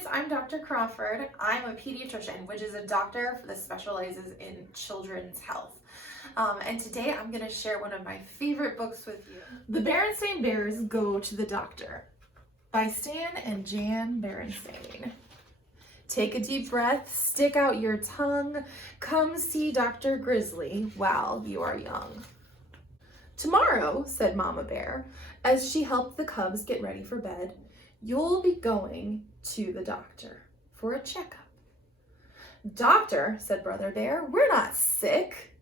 kids, I'm Dr. Crawford. I'm a pediatrician, which is a doctor that specializes in children's health. And today I'm going to share one of my favorite books with you. The Berenstain Bears Go to the Doctor by Stan and Jan Berenstain. Take a deep breath, stick out your tongue, come see Dr. Grizzly while you are young. Tomorrow, said Mama Bear, as she helped the cubs get ready for bed, you'll be going to the doctor for a checkup. Doctor, said Brother Bear, we're not sick.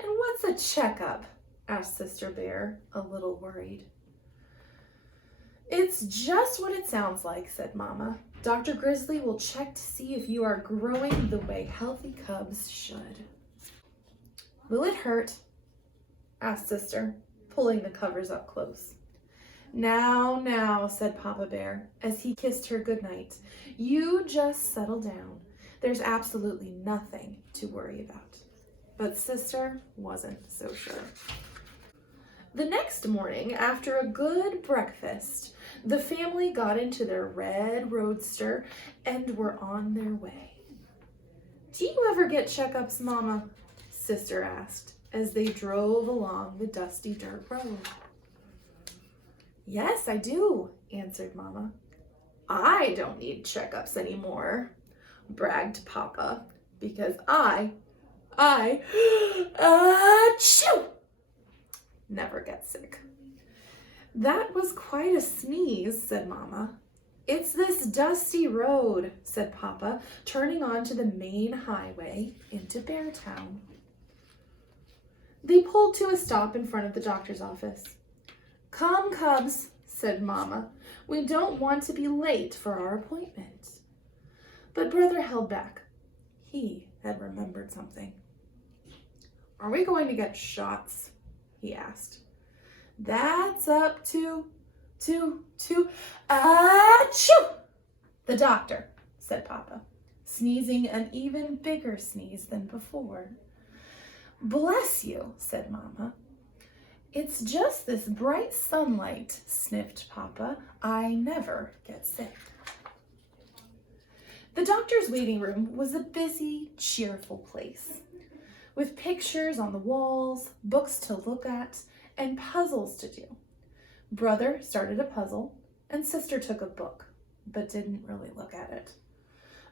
And what's a checkup? Asked Sister Bear, a little worried. It's just what it sounds like, said Mama. Dr. Grizzly will check to see if you are growing the way healthy cubs should. Will it hurt? Asked Sister, pulling the covers up close. Now, said Papa Bear, as he kissed her goodnight. You just settle down. There's absolutely nothing to worry about. But Sister wasn't so sure. The next morning, after a good breakfast, the family got into their red roadster and were on their way. Do you ever get checkups, Mama? Sister asked as they drove along the dusty dirt road. Yes, I do, answered Mama. I don't need checkups anymore, bragged Papa, because I achoo, never get sick. That was quite a sneeze, said Mama. It's this dusty road, said Papa, turning onto the main highway into Beartown. They pulled to a stop in front of the doctor's office. Come, cubs, said Mama. We don't want to be late for our appointment. But Brother held back. He had remembered something. Are we going to get shots? He asked. That's up to achoo! The doctor, said Papa, sneezing an even bigger sneeze than before. Bless you, said Mama. It's just this bright sunlight, sniffed Papa. I never get sick. The doctor's waiting room was a busy, cheerful place, with pictures on the walls, books to look at, and puzzles to do. Brother started a puzzle, and Sister took a book, but didn't really look at it.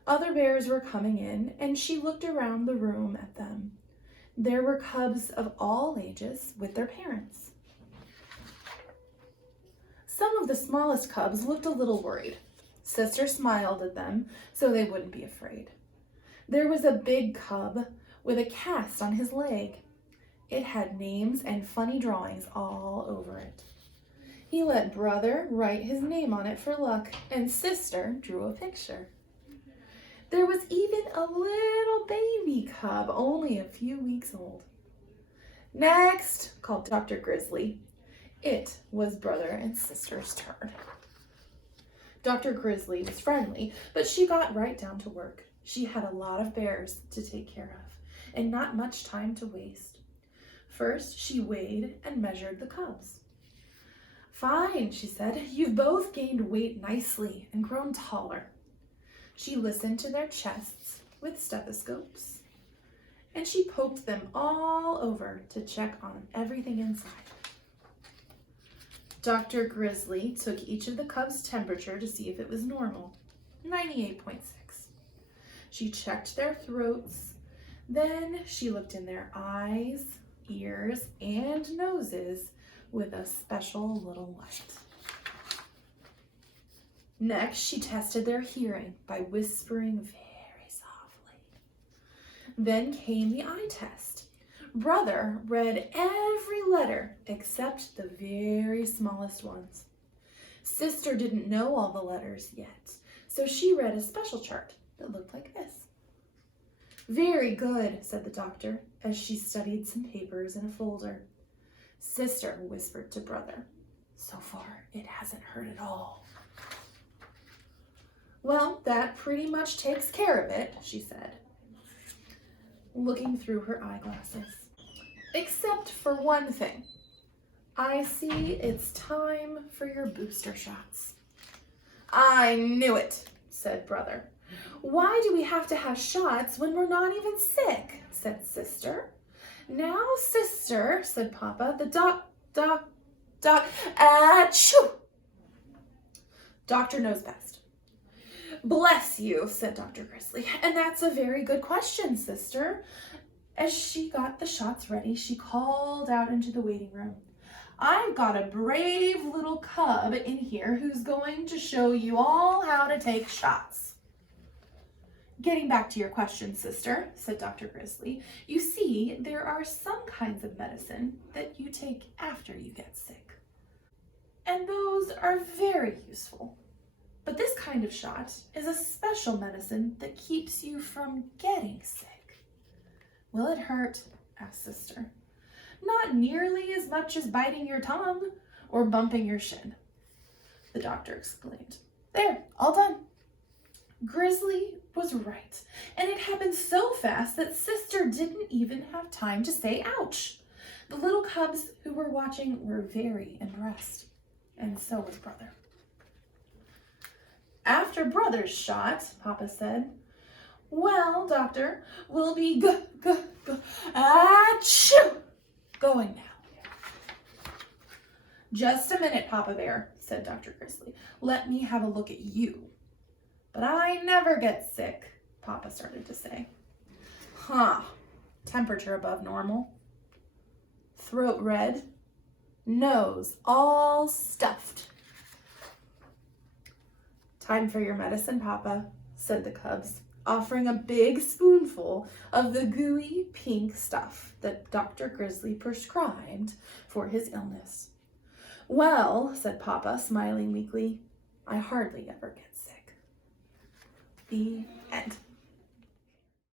Other bears were coming in, and she looked around the room at them. There were cubs of all ages with their parents. Some of the smallest cubs looked a little worried. Sister smiled at them so they wouldn't be afraid. There was a big cub with a cast on his leg. It had names and funny drawings all over it. He let Brother write his name on it for luck, and Sister drew a picture. There was even a little baby cub, only a few weeks old. Next, called Dr. Grizzly. It was Brother and Sister's turn. Dr. Grizzly was friendly, but she got right down to work. She had a lot of bears to take care of, and not much time to waste. First, she weighed and measured the cubs. Fine, she said. You've both gained weight nicely and grown taller. She listened to their chests with stethoscopes, and she poked them all over to check on everything inside. Dr. Grizzly took each of the cubs' temperature to see if it was normal, 98.6. She checked their throats, then she looked in their eyes, ears, and noses with a special little light. Next, she tested their hearing by whispering very softly. Then came the eye test. Brother read every letter except the very smallest ones. Sister didn't know all the letters yet, so she read a special chart that looked like this. Very good, said the doctor as she studied some papers in a folder. Sister whispered to Brother, so far it hasn't hurt at all. Well, that pretty much takes care of it, she said, looking through her eyeglasses. Except for one thing. I see it's time for your booster shots. I knew it, said Brother. Why do we have to have shots when we're not even sick? Said Sister. Now, Sister, said Papa, the achoo! Doctor knows best. Bless you, said Dr. Grizzly, and that's a very good question, Sister. As she got the shots ready, she called out into the waiting room. I've got a brave little cub in here who's going to show you all how to take shots. Getting back to your question, Sister, said Dr. Grizzly, you see, there are some kinds of medicine that you take after you get sick. And those are very useful. But this kind of shot is a special medicine that keeps you from getting sick. Will it hurt? Asked Sister. Not nearly as much as biting your tongue or bumping your shin, the doctor exclaimed. There, all done. Grizzly was right, and it happened so fast that Sister didn't even have time to say ouch. The little cubs who were watching were very impressed, and so was Brother. After Brother's shot, Papa said, well, Doctor, we'll be achoo, going now. Just a minute, Papa Bear, said Dr. Grizzly. Let me have a look at you. But I never get sick, Papa started to say. Temperature above normal. Throat red. Nose all stuffed. Time for your medicine, Papa, said the cubs, offering a big spoonful of the gooey pink stuff that Dr. Grizzly prescribed for his illness. Well, said Papa, smiling weakly, I hardly ever get sick. The end.